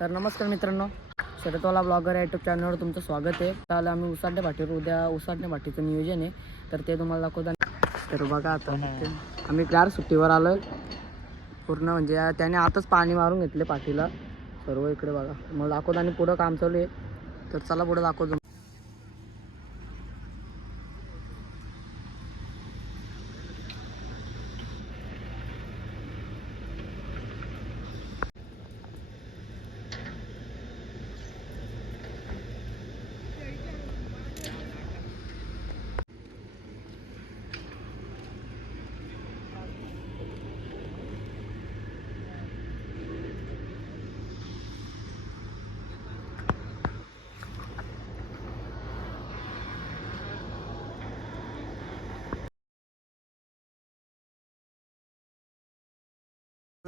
तर नमस्कार मित्रांनो शरदवाला ब्लॉगर या यूट्यूब चॅनलवर तुमचं स्वागत आहे. काल आम्ही उसाडणे भाटीवर. उद्या उसाडणे भाटीचं नियोजन आहे. तर ते तुम्हाला दाखवता तर बघा आता ते- आम्ही कार सुट्टीवर आलो पूर्ण म्हणजे त्याने आताच पाणी मारून घेतले पाठीला. सर्व इकडे बघा. मग दाखवतो आणि पुढं काम चालू आहे. तर चला पुढं दाखवतो.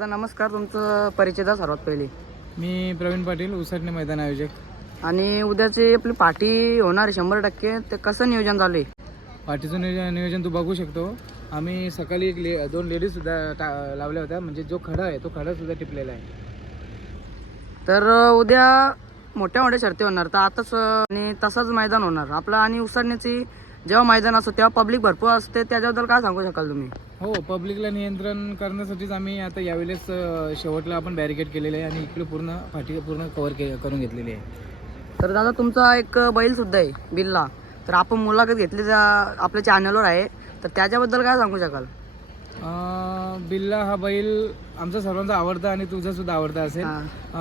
नमस्कार तुमचं परिचय द्या सर्वात पहिले. मी प्रवीण पाटील उसाटणे मैदान आयोजक. आणि उद्याची आपली पार्टी होणार शंभर टक्के. ते कसं नियोजन चालू आहे? पाठीचं नियोजन नियोजन तू बघू शकतो. आम्ही सकाळी एक ले दोन लेडीज सुद्धा टा लावल्या होत्या. म्हणजे जो खडा आहे तो खडा सुद्धा टिपलेला आहे. तर उद्या मोठ्या मोठ्या शर्ती होणार. तर आताच आणि तसंच मैदान होणार. आपलं आणि उसडण्याची जेव्हा मैदान असतो तेव्हा पब्लिक भरपूर असते. त्याच्याबद्दल काय सांगू शकाल तुम्ही? हो पब्लिकला नियंत्रण करण्यासाठीच आम्ही आता यावेळेस शेवटला आपण बॅरिकेड केलेले आहे आणि इकडे पूर्ण फाटी पूर्ण कव्हर के करून घेतलेली आहे. तर दादा तुमचा एक बैल सुद्धा आहे बिल्ला. तर आपण मुलाखत घेतली त्या आपल्या चॅनलवर आहे. तर त्याच्याबद्दल काय सांगू शकाल? बिल्ला हा बैल आमचा सर्वांचा आवडता आणि तुझा सुद्धा आवडता असेल. अ,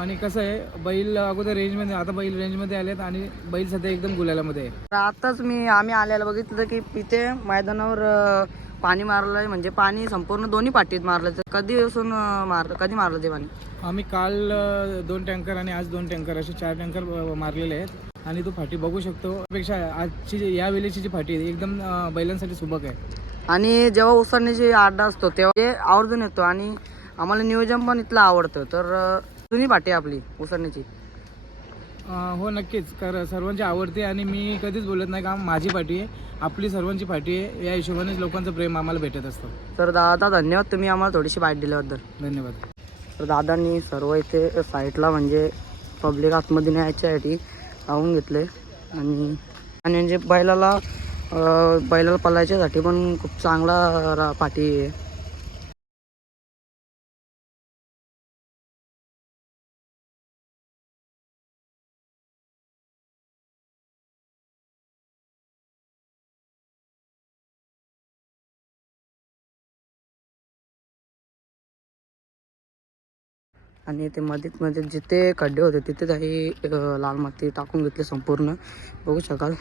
आणि कसं आहे बैल अगोदर रेंजमध्ये आता बैल रेंजमध्ये आलेत आणि बैल सध्या एकदम गुलालामध्ये आहे. तर आताच मी आम्ही आल्याला बघितलं की इथे मैदानावर अ, पाणी मारलं म्हणजे पाणी संपूर्ण दोन्ही पाठीत मारलं. तर कधी असून मारलं? कधी मारलं ते पाणी? आम्ही काल अ, दोन टँकर आणि आज दोन टँकर असे चार टँकर अ, मारलेले आहेत. आणि तू फाटी बघू शकतो. पेक्षा आजची जी- या वेळेची जी फाटी आहे एकदम अ, बैलांसाठी सुबक आहे. आणि जेव्हा उसळण्याची अड्डा असतो तेव्हा ते आवर्जून येतो आणि आम्हाला नियोजन पण इथलं आवडतं. तर जुनी पाठी आहे आपली उसळण्याची. हो नक्कीच. कर सर्वांची आवडते आणि मी कधीच बोलत नाही का माझी पाठी आहे आपली सर्वांची पाठी आहे. या हिशोबानेच लोकांचं प्रेम आम्हाला भेटत असतं. तर दादा धन्यवाद तुम्ही आम्हाला थोडीशी माहिती दिल्याबद्दल. धन्यवाद. तर दादांनी सर्व इथे साईडला म्हणजे पब्लिक आतमध्ये न्यायच्यासाठी लावून घेतले आणि आणि म्हणजे बैलाला बैलाला पलायच्यासाठी पण खूप चांगला रा- पाठी आहे. आणि ते मध्येच मध्ये म्हणजे जिथे खड्डे होते तिथे काही लाल माती टाकून घेतले संपूर्ण. बघू शकाल.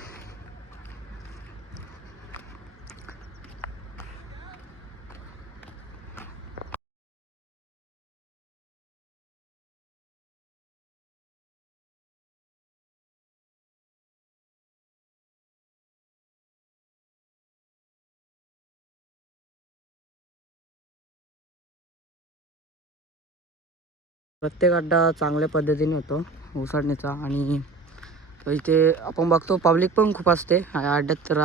प्रत्येक अड्डा चांगल्या पद्धतीने होतो उसाडणीचा आणि इथे आपण बघतो पब्लिक पण खूप असते. अड्ड्यात तर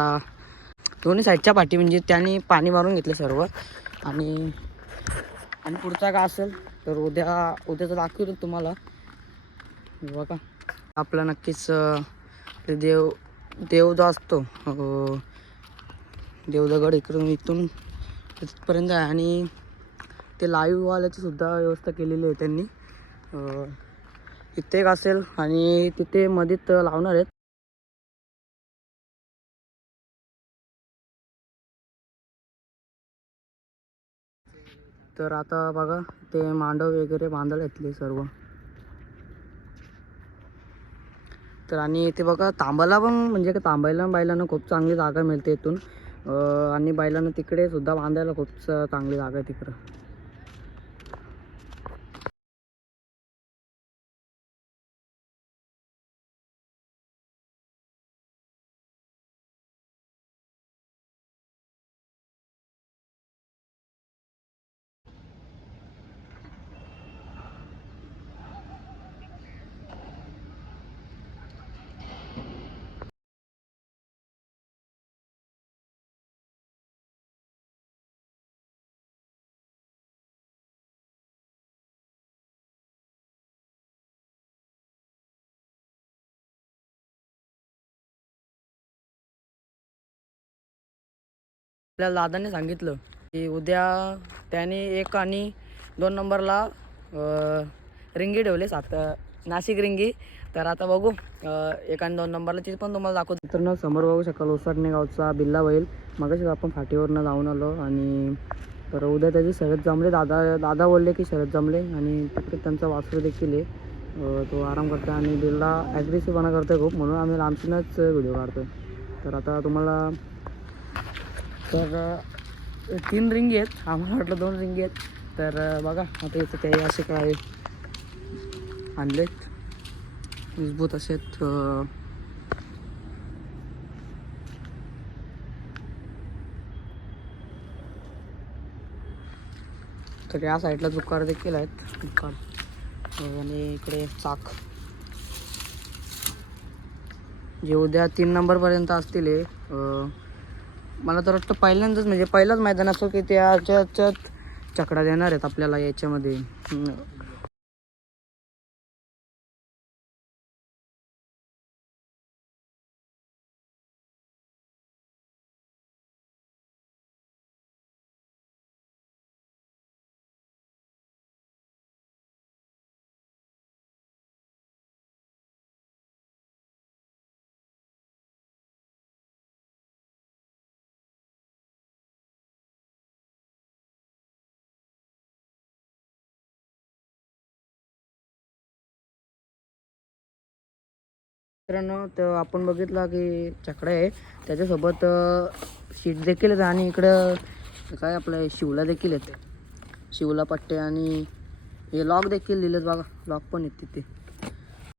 दोन्ही साईडच्या पाठी म्हणजे त्यांनी पाणी मारून घेतलं सर्व. आणि आणि पुढचा का असेल तर उद्या उद्याचं दाखवतो तुम्हाला. बघा. आपला नक्कीच ते देव देव जो असतो देवदगड इकडून इथून तिथपर्यंत आहे. आणि ते लाईव्हवाल्याची सुद्धा व्यवस्था केलेली आहे त्यांनी. इथे एक असेल आणि तिथे मध्येच लावणार आहेत. तर आता बघा ते मांडव वगैरे बांधायला येतले सर्व. तर आणि इथे बघा तांबाला पण म्हणजे का तांबायला बैलांना खूप चांगली जागा मिळते इथून. आणि बैलांना तिकडे सुद्धा बांधायला खूप चांगली जागा आहे तिकडं. आपल्या दादाने सांगितलं की उद्या त्याने एक आणि दोन नंबरला रिंगी ठेवले सात नाशिक रिंगी. तर आता बघू एक आणि दोन नंबरला तिथे पण तुम्हाला दाखवतो. मित्रांनो समोर बघू शकाल ओसरणे गावचा बिल्ला बैल. मगाशीच आपण फाटीवरनं जाऊन आलो आणि तर उद्या त्याची शरद जमले दादा दादा बोलले की शरद जमले आणि तिकडे त्यांचा वासरू देखील आहे. तो आराम करतो आणि बिल्ला ॲग्रेसिव्हपणा करतो खूप म्हणून आम्ही लांबशीनच व्हिडिओ काढतो तर आता तुम्हाला तर तीन रिंगी आहेत. आम्हाला वाटलं दोन रिंगी आहेत. तर बघा आता इथं ते असे काय आणलेत. मजबूत असे आहेत तर या साईडला दुकार देखील आहेत. जुकार आणि इकडे चाक. जे उद्या तीन नंबरपर्यंत असतील मला तर वाटतं पहिल्यांदाच म्हणजे पहिलाच मैदान असं की त्याच्यात चकडा देणार आहेत आपल्याला याच्यामध्ये. मित्रांनो तर आपण बघितलं की चकडा आहे. त्याच्यासोबत शीट देखील आहे आणि इकडं काय आपलं शिवला देखील येते शिवला पट्टे आणि हे लॉक देखील दिलेत बघा. लॉक पण येत तिथे.